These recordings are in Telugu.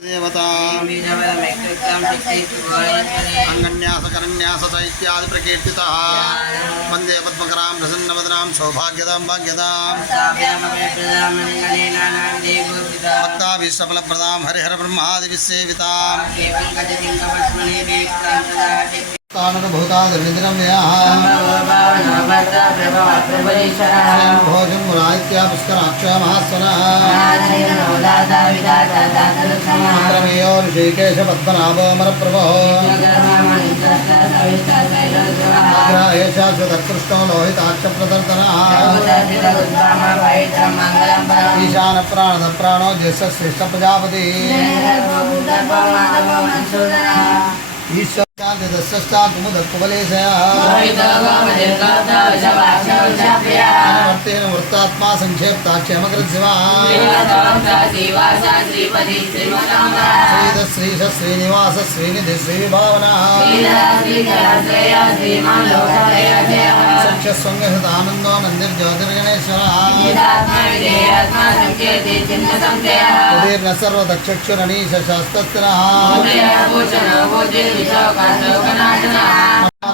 देवता अंगन्यासकरन्यासत इत्यादि प्रकीर्तितः वंदे पद्मकरां प्रसन्नवदनां सौभाग्यदां भाग्यदां भक्ताभीष्टफलप्रदां हरिहरब्रह्मादिविसेवितां भोजन मुरात्या पुष्कराक्षय महास्वनमेयो ऋषिकेश पद्मनाभो मरप्रभो शाश्वतकृष्णो लोहिताक्ष प्रदर्शनः ईशान प्राणद प्राणो ज्येष्ठ श्रेष्ठ प्रजापति ईश्वर वृत्तात्मा संक्षेप्ता क्षेमकृत्सिवा श्रीध श्रीनिवास श्रीनिधि श्रीभावना सख्यस्वंगसदानंदो नंदिर्ज्योतिर्गणेश्वरः सर्वदक्षक्षुरणीश शास्त्रस्त्रः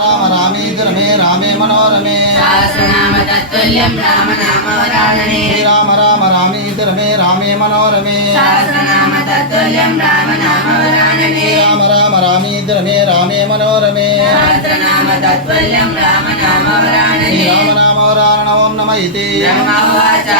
राम रामेति रमे रामे मनोरमे सहस्रनाम तत्तुल्यं राम नाम वरानने राम राम रामेति रमे रामे मनोरमे सहस्रनाम तत्तुल्यं राम नाम वरानने राम राम रामेति रमे रामे मनोरमे सहस्रनाम तत्तुल्यं राम नाम वरानने राम नाम वरानन ओम नमः इति ब्रह्मवाच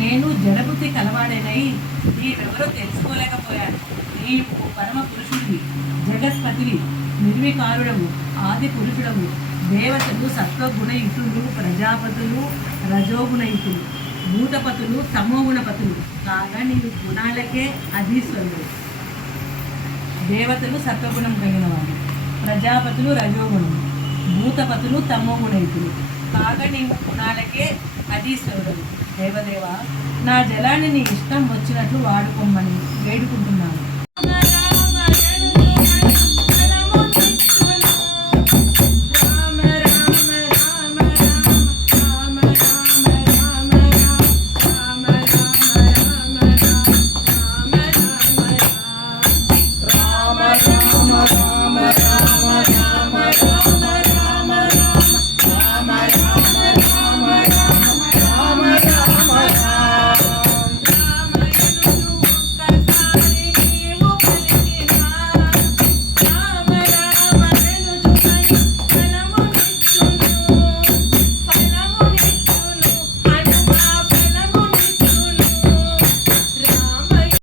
నేను జడబుద్ధి కలవాడేనై నీవెవరో తెలుసుకోలేకపోయాను. నీవు పరమ పురుషుడివి, జగత్పతివి, నిర్వికారుడవు, ఆది పురుషుడవు. దేవతలు సత్వగుణయుతులు, ప్రజాపతులు రజోగుణయుతులు, భూతపతులు తమోగుణపతులు కాగా నీవు గుణాలకే అధీశ్వరుడు. దేవతలు సత్వగుణం కలిగిన వారు, ప్రజాపతులు రజోగుణము, భూతపతులు తమోగుణయుతులు కాగా నీవు గుణాలకే అధీశ్వరుడు. దేవదేవ, నా జలాన్ని నీ ఇష్టం వచ్చినట్లు వాడుకోమని వేడుకుంటున్నాను.